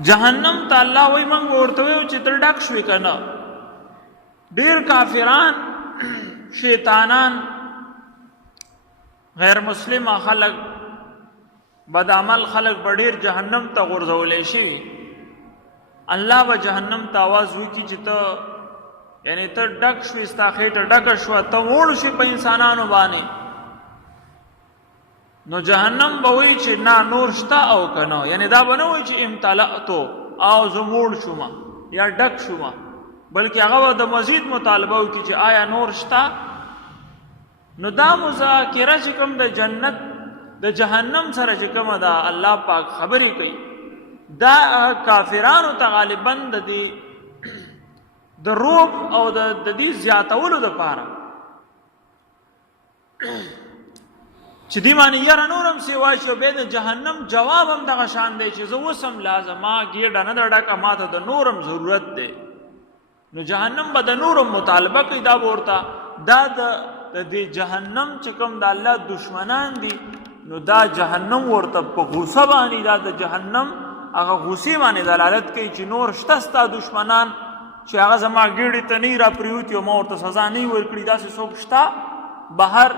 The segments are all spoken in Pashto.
جهنم ته الله وایي موږ ورته وایو چې ته ډک شوې که نه. ډېر کافران، شیطانان، غیر مسلمه خلک، بد عمل خلک به ډېر جهنم ته غورځولی شي. الله به جهنم ته آواز وکړي چې ته یعنی ته ډک شوې، ستا خېټه ډکه شوه، ته وړ شوې په انسانانو باندې. نو جهنم به وایي چې نه نور شته او که نه، یعنی دا به نه وایي چې امتلأتو او زه موړ شوم یا ډک شوم، بلکې هغه به د مزید مطالبه وکړي چې آیا نور شته. نو دا مذاکره چې کوم د جنت د جهنم سره چې کومه ده الله پاک خبرې کوي، دا کافرانو ته غالبا د دې د روب او د دې زیاتولو دپاره چې دې باندې یاره نور هم سیوا شي، او بیا د جهنم جواب هم دغه شان دی چې زه اوس هم لازما ګېډه نه ده ډکه، ما ته د نور هم ضرورت دی. نو جهنم به د نور هم مطالبه کوي. دا به ورته دا د دې جهنم چې کوم د الله دشمنان دي، نو دا جهنم ورته په غوسه باندې، دا د جهنم هغه غوسې باندې دلالت کوي چې نور شته ستا دشمنان چې هغه زما ګېډې ته نه را پرېوتي او ما ورته سزا نه ورکړي، داسې څوک شته بهر.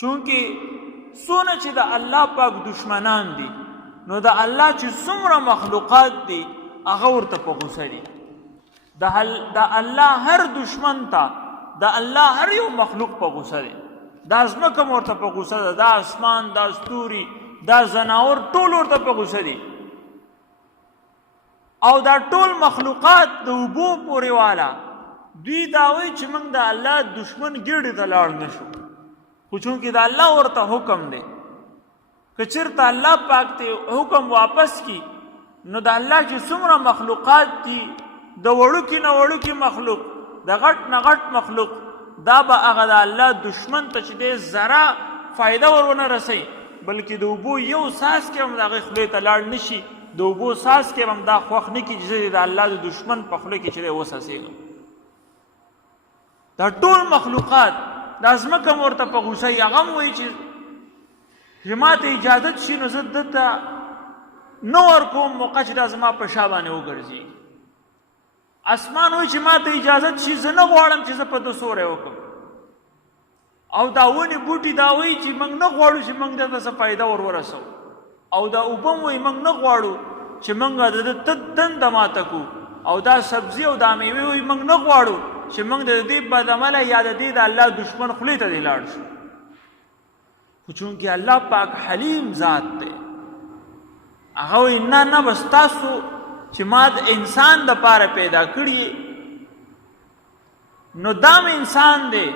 چونکې څونه چې د الله پاک دشمنان دي، نو د الله چې څومره مخلوقات دي هغه ورته په غوسه دي. د الله هر دشمن ته د الله هر یو مخلوق په غوسه دی. دا ځمکه هم ورته په غوسه ده، دا اسمان، دا ستوري، دا ځناور ټول ورته په غوسه دي. او دا ټول مخلوقات د اوبو پورې والا دوی دا وایي چې موږ د الله دشمن ګېډې ته لاړ نه شو، خو چونکې د الله ورته حکم دی. که چېرته الله پاک ته حکم واپس کی، نو د الله چې څومره مخلوقات دي، د وړوکي نه وړوکي مخلوق، د غټ نه غټ مخلوق، دا به هغه د الله دشمن ته چې دی ذره فایده ورونه رسوي، بلکې د اوبو یو څاڅ کې هم د هغې خولې ته لاړ نه شي، د اوبو څاڅ کې هم دا خوښ نه کړي چې زه د الله د دشمن په خوله کې چې دی وڅڅېږم. دا ټول مخلوقات، دا ځمکه هم ورته په غوسه وي، هغه هم وایي چې ما ته اجازت شي نو زه ده ته نه ورکوم موقع چې دا زما په شا باندې وګرځېږي. اسمان وایي چې ما ته اجازت شي، زه نه غواړم چې زه په ده سوری وکړم. او دا ونې بوټي دا وایي چې موږ نه غواړو چې موږ دته څه فایده ورسوو. او دا اوبه هم وایي موږ نه غواړو چې موږ د ده دنده ماته کړو. او دا سبزي او دا میوې وایي موږ نه غواړو چې موږ د دې بد عمله یا د دې د الله دشمن خولې ته دې لاړ شو. خو چونکې الله پاک حلیم ذات دی، هغه وایي نه نه، بس تاسو چې ما د انسان دپاره پیدا کړي، نو دام انسان دی،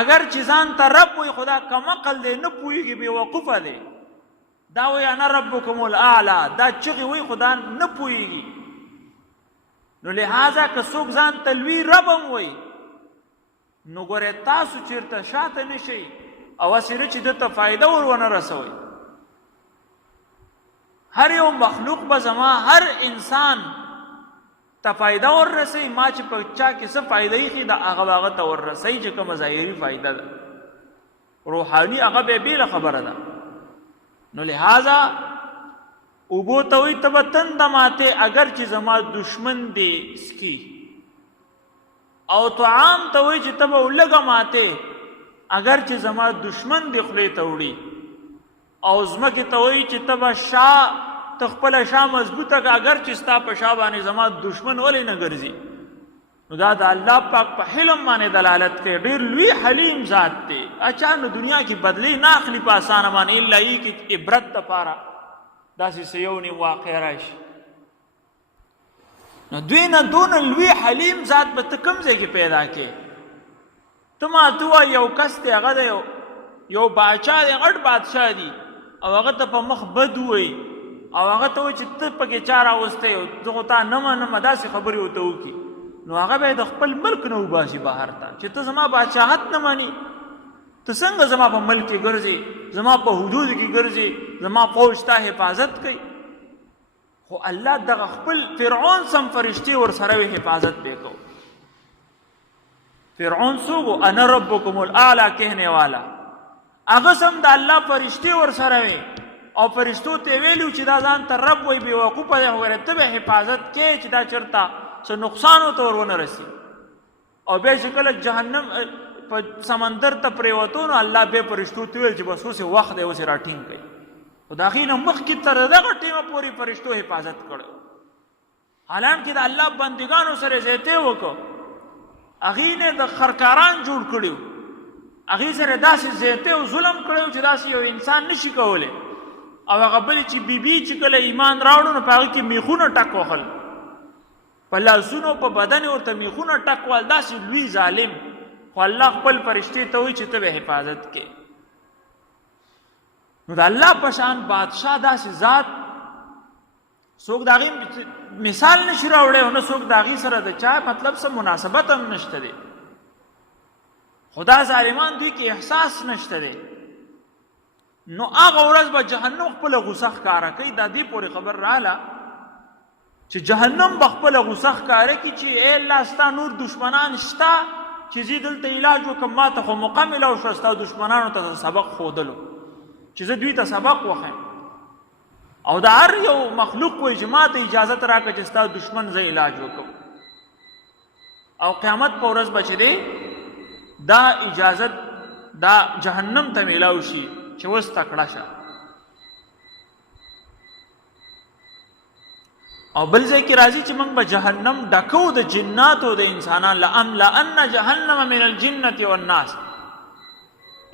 اگر چې ځان ته رب وایي خو دا کمعقل دی، نه پوهېږي، بېوقوفه دی. دا وایي انا ربکم الاعلی، دا چغې وایي خو دا نه پوهېږي. نو لہذا که څوک ځان ته لوی رب هم وایي، نو ګورئ تاسو چېرته شاته نه شئ او هسې نه چې ده ته فایده ونه رسوئ. هر یو مخلوق به زما هر انسان ته فایده وررسوي، ما چې په چا کې څه فایده ایښي ده هغه به هغه ته وررسوي چې کومه ظاهري فایده ده. روحاني هغه بیا بېله خبره ده. نو لہذا اوبو ته وایي ته به تنده ماتې اگر چې زما دشمن دې سکي، او طعام ته وایي چې ته به لږه ماتې اگر چې زما دشمن دې خولې ته وړي، او ځمکې ته وایي چې ته به شا ته خپله شا مضبوطه که اگر چې ستا په شا باندې زما دشمن ولې نه ګرځي. نو دا د الله پاک په حلم باندې دلالت کوي. ډېر لوی حلیم ذات دی. اچھا نو دنیا کې بدلی نه اخلي په اسانه باندې، الا یې کې عبرت دپاره داسې څه یو نیم واقع راشي. نو دوی نه دونه لوی حلیم ذات به ته کوم ځای کې پیدا کې؟ ته ما ته وایي یو کس دی، هغه د یو باچا دی، غټ بادشاه دی، او هغه ته په مخ بد وایي، او هغه ته وایي چې ته پکې چا راوستی، زه خو تا نه منم، داسې خبرې ورته وکړي. نو هغه به یې د خپل ملک نه وباسي بهر ته چې ته زما باچاهت نه مني، ته څنګه زما په ملک کې ګرځې، زما په حدود کې ګرځې، زما فوج تا حفاظت کوي. خو الله دغه خپل فرعون سم فرشتې ورسره وي حفاظت پې کو. فرعون څوک و؟ انا ربکم الاعلی کہنے والا، هغه سم د الله فرشتې ورسره وي او فرشتو ته ویلو چې دا ځان ته رب وای بیوقوفه دی وګوره ته به حفاظت کې چې دا چرته څه نقصان ورته ورونه رسي او بیا چې کله جهنم په سمندر ته پرېوتو نو الله بیا فرشتو ته ویل چې بس اوس وخت دی اوس یې راټینګ کړئ خو د هغې نه مخکې تر دغه ټیمه پورې فرشتو حفاظت کړی حالانکې د الله بندګانو سره زیاتی وکړو هغې نه د خرکاران جوړ کړي هغې سره داسې زیاتی او ظلم کړی چې داسې یو انسان نشي کولی او هغه بلې چې بیبي چې کله ایمان راوړو نو په هغې کې میخونه ټک وهل په لاسونو په بدن ورته میخونه ټک وهل داسې لوی ظالم خو الله خپل فرشتې ته وایي چې ته به حفاظت کې نو د الله په شان بادشاه داسې ذات څوک د هغې مثال نشي راوړی او نه څوک د هغې سره د چا مطلب څه مناسبت هم نشته دی خو دا ظالمان دوی کې احساس نشته دی نو هغه ورځ به جهنم خپله غوسه ښکاره کوي دا دې پورې خبر رااله چې جهنم به خپله غوسه ښکاره کړي چې ای الله ستا نور دشمنان شته چې زه دلته علاج وکړم ما ته خو موقع میلاو شوه ستا دشمنانو ته سبق ښودلو چې زه دوی ته سبق وښیم او د هر یو مخلوق وایي چې ما ته اجازت راکړه چې ستا دشمن زه علاج وکړم او قیامت په ورځ به چې دی دا اجازت دا جهنم ته میلاو شي چې اوس تکړه شه او بل ځای کې راځي چې موږ به جهنم ډکو د جناتو د انسانان لأملأن جهنم من الجنة والناس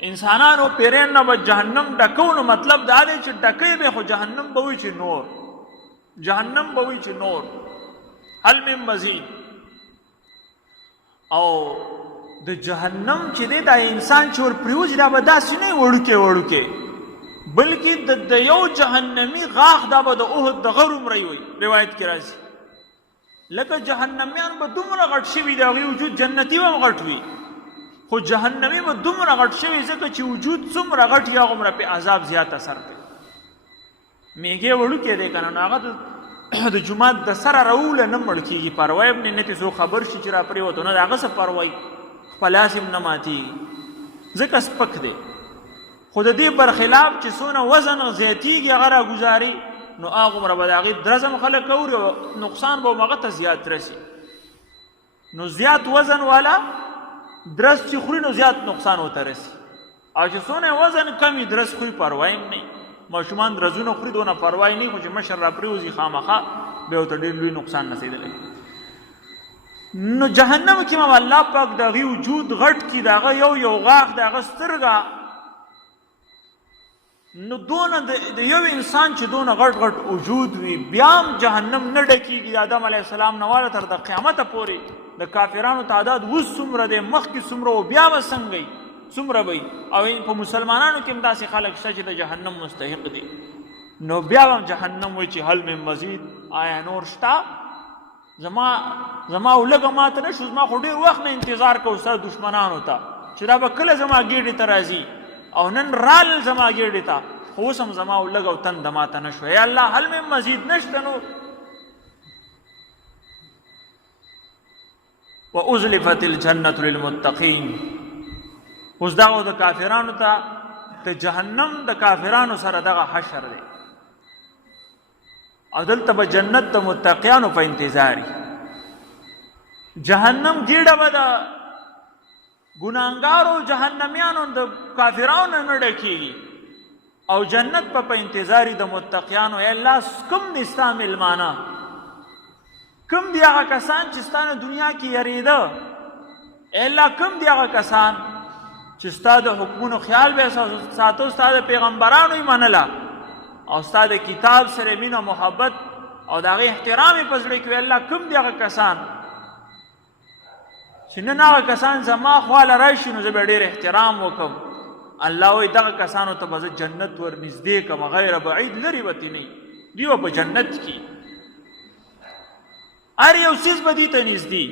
انسانانو پیرین نه به جهنم ډکو نو مطلب دا دی چې ډکی به خو جهنم به وي چې نور جهنم به وي چې نور هل من مزید او د جهنم چې دی دا انسان چې ور پریوځي دا به داسې نه وړوکې وړوکې بلکې د یو جهنمي غاښ دا به د احد د غر عمری وي روایت کې راځي لکه جهنمیان به دومره غټ شوي د هغې وجود جنتي به هم غټ وي خو جهنمي به دومره غټ شوي ځکه چې وجود څومره غټ یا هغومره پې عذاب زیات اثر کوي میږې وړوکې دی که نه نو هغه د جومات د سره راوله نه مړ کېږي پروا یې نه نه څوک خبر شي چې را پرېوتو نه د هغه څه پروا یي خپل لاس هم نه ماتېږي ځکه سپک دی خو د دې برخلاف چې څونه وزن زیاتېږي هغه راګزاري نو هغومره به د هغې درزم خلک اوري او نقصان به هم هغه ته زیات رسي نو زیات وزن والا درس چې خوري نو زیات نقصان ورته رسي او چې څونه وزن کم درس خوري پروا یې هم نه ماشومان درزونه خوري دونه پروا یې نه خو چې مشر را پرېوځي خامخا بیا ورته ډېر لوی نقصان رسېدلی نو جهنم کې هم الله پاک د هغې وجود غټ کړي د هغه یو غاښ د هغه سترګه نو دونه د یو انسان چې دونه غټ غټ وجود وي بیا هم جهنم نه ډکېږي د آدم علیه السلام نه واله تر د قیامته پورې د کافرانو تعداد اوس څومره دی مخکې څومره و بیا به څنګه وي څومره به او په مسلمانانو کې هم داسې خلک شته چې د جهنم مستحق دي نو بیا هم جهنم وایي چې هل من مزید آیا نور شته زما ولږه ماته نه شو زما خو ډېر وخت نه انتظار کوو ستا دشمنانو ته چې دا به کله زما ګېډې ته راځي او نن رال زما ګېډې ته خو اوس هم زما ولږه او تنده ماته نه شوه یا الله هل من مزید نشته نور وازلفت الجنة للمتقین اوس دغه د کافرانو ته د جهنم د کافرانو سره دغه حشر دی او دلته به جنت د متقیانو په انتظاري جهنم ګېډه به د ګناهګارو جهنمیانو د کافرانو نه ډکېږي او جنت په انتظاري د متقیانو ای الله کوم دي ستا مېلمانه کوم دی هغه کسان چې ستا نه دنیا کې یریده ای الله کوم دی هغه کسان چې ستا د حکمونو خیال به ساتو ستا د پیغمبرانو یې منله او ستا د کتاب سره مینه محبت او د هغې احترام یې په زړه کې وي الله کوم دی هغه کسان چې نن هغه کسان زما خواله راشي نو زه به ډېر احترام وکړم الله وایي دغه کسانو ته به زه جنت ور نږدې کړم غیر بعید لرې به ترې نه دوی به په جنت کې هر یو څیز به دوی ته نږدې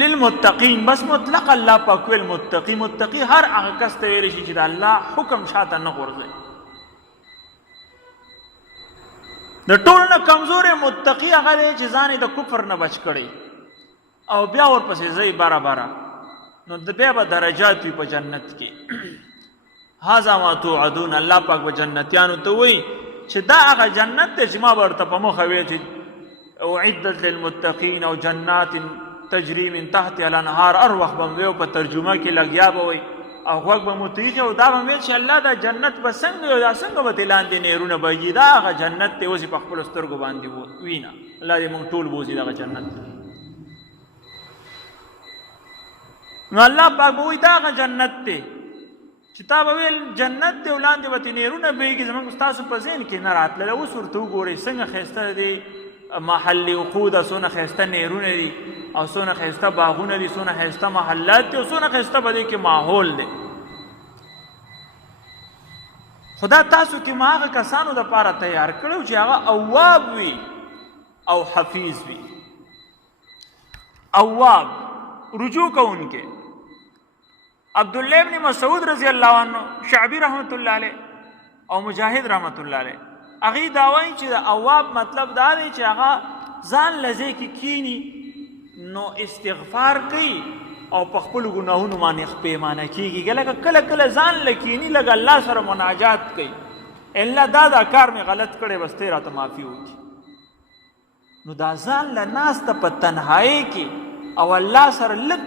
للمتقین بس مطلق الله پاک ویل متقی هر هغه کس ته ویلی شي چې د الله حکم شاته نه غورځوي د ټولو نه کمزوری متقي هغه دی چې ځان یې د کفر نه بچ کړی او بیا ورپسې ځئ باره باره نو بیا به درجات وي په جنت کې هذا ما توعدون. الله پاک به جنتیانو ته وایي چې دا هغه جنت دی چې ما به ورته په مخه ویل چې اعدت للمتقین او جنات تجری من تحتها الانهار. هر وخت به مې په ترجمه کې لګیا به وایي او غوږ به مو تېږي او دا به مې ویل چې الله دا جنت به څنګه وي او دا څنګه به ترې لاندې نهرونه بهیږي. دا هغه جنت دی اوس یې په خپلو سترګو باندې وینه. الله دې موږ ټول بوځي دغه جنت ته. نو الله پاک به وایي دا هغه جنت دی چې تا به ویل جنت دی او لاندې به ترې نهرونه بهیږي. زموږ ستاسو په ذهن کې نه راتلله. اوس ورته وګورئ څنګه ښایسته دی محل وقود، څونه ښایسته نهرونه دي او څونه ښایسته باغونه دي، څونه ښایسته محلات دي او څونه ښایسته په دې کې ماحول دی. خدا تاسو کې ما هغه کسانو دپاره تیار کړی چې هغه اواب وي او حفیظ وي. اواب رجوع کوونکې. عبدالله ابن مسعود رضی الله عنه، شعبی رحمت الله علیه او مجاهد رحمت الله علیه هغوی دا وایي چې د اواب مطلب دا دی چې هغه ځان له ځای کې کینی نو استغفار کوي او په خپلو ګناهونو باندې پیمانه کېږي. لکه کله کله ځان له کیني لږ الله سره مناجات کوي، الله دا کار مې غلط کړی بس ته راته معافي وکړي. نو دا ځان له ناسته په تنهایۍ کې او الله سره لږ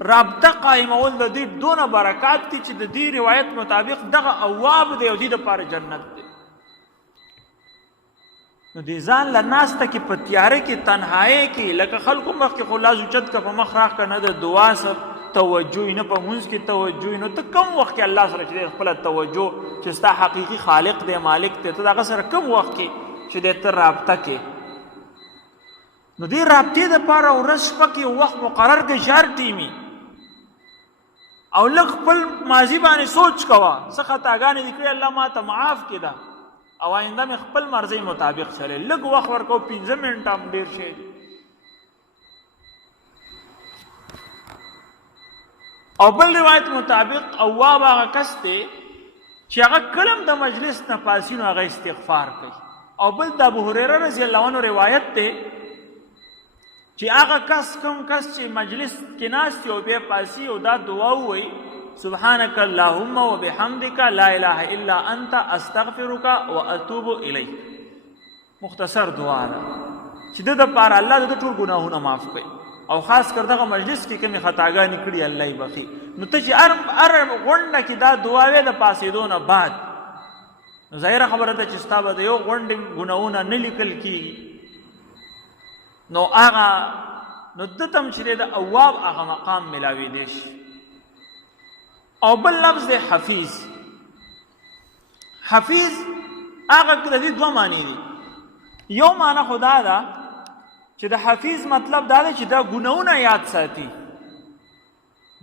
رابطه قایمول د دې دونه برکات دي چې د دې روایت مطابق دغه اواب دی او دې دپاره جنت دی. نو دې ځان له ناسته کې په تیاره کې تنهایۍ کې لکه خلکو مخکې خو لاس اوچت که په مخ راښکه نه د دعا سره توجه نه په مونځ کې توجه نو ته کم وخت کې الله سره چې دی خپله توجه چې ستا حقیقي خالق دی مالک دی ته د هغه سره کم وخت کې چې دی ته رابطه کې. نو دې رابطې دپاره ورځ شپه کې وخت مقرر کړه 4 ټیمي او لږ خپل ماضي باندې سوچ کوه څه خطاګانې دي کړې الله ما ته معاف کړه او آینده مې خپل مرضی مطابق چلے. لږ وخت ورکو 15 منټه هم ډېر شی دی. او بل روایت مطابق اواب هغه کس دی چې هغه کله هم د مجلس نه پاسي نو هغه استغفار کوي. او بل د ابوهریره رضی الله عنه روایت دی چې هغه کس کوم کس چې مجلس کې ناست او بیا پاسي او دا دعا ووایي سبحانك اللهم وبحمدك لا اله الا انت استغفرك واتوب اليك. مختصر دعا ده چې د دپاره الله د ټول ګناهونه معاف کوي او خاص کر دغه مجلس کې کومې خطاګانې کړي الله یې بخي. نو ته چې هر غونډه کې دا دعا وې د پاسېدو نه بعد نو ظاهره خبره ده چې ستا به د یو غونډې ګناهونه نه لیکل کېږي. نو هغه نو ده ته هم چې دی د اواب هغه مقام میلاویدی شي. او بل لفظ دی حفیظ. حفیظ هغه د دې 2 معنی دي. یو معنی خدا ده چې د حفیظ مطلب دا دی چې دا ګناهونه یاد ساتي.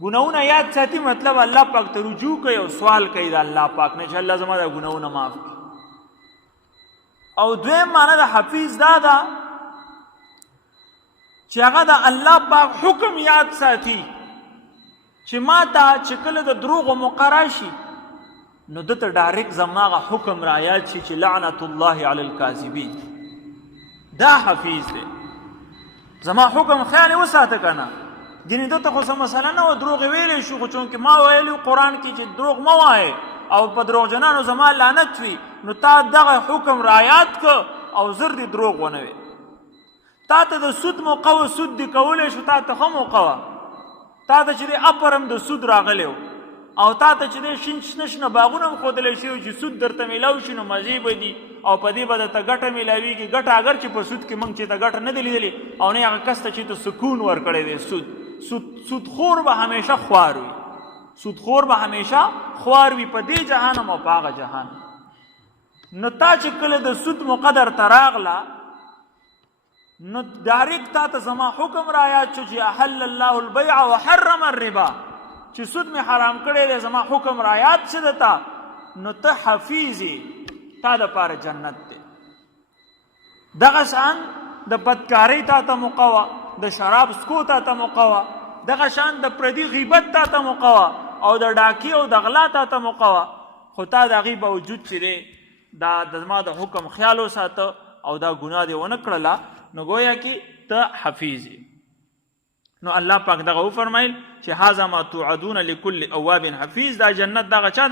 ګناهونه یاد ساتي مطلب الله پاک ته رجوع کوي او سوال کوي د الله پاک نه چې الله زما دا ګناهونه معاف کړي. او دویم معنی د حفیظ دا ده چې هغه د الله پاک حکم یاد ساتي چې ما ته چې کله د دروغو موقع راشي نو ده ته ډایرکټ زما هغه حکم را یاد شي چې لعنت الله علی الکاذبین. دا حفیظ دی. زما حکم خیال یې وساته که نه ګینې ده ته خو څه مسله نه وه دروغ یې ویلی شو خو چونکې ما ویلي قرآن کې چې دروغ مه وایې او په دروغجنانو زما لعنت وي نو تا دغه حکم را یاد که او زر دې دروغ ونه وي. تا ته د سود موقع و سود دې کولی شو تا ته ښه موقع وه. تا ته چې دی اپرم د سود راغلی و او تا ته چې دی شنه شنه باغونه هم ښودلی شوي چې سود درته میلاو شي نو مزې به دي او په دې به درته ګټه میلاویږي. ګټه اگر چې په سود کې موږ چې ته ګټه نه دی لیدلې او نه هغه کس ته چې ته سکون ورکړی دی. سودخور به همیشه خوار وي. سودخور به همیشه خوار وي په دې جهان هم او په هغه جهان. نو تا چې کله د سود مقدر ته راغله نو ډایرکټ تا ته زما حکم را یاد شو چې احل الله البیع وحرم الربا چې سود مې حرام کړی دی زما حکم را یاد شي درته نو ته حفیظ یې تا دپاره جنت دی. دغه شان د بدکارۍ تا ته موقع وه د شراب سکو تا ته موقع وه دغه شان د پردي غیبت تا ته موقع وه او د ډاکې او د غلا تا ته موقع وه خو تا د هغې باوجود چې دی دا زما د حکم خیال وساته او دا ګناه دې ونه کړله نو گویا کی ته حفیظ. نو الله پاک دغه وفرمایل چې هذا ما توعدون لكل اواب حفیظ. دا جنت دغه چا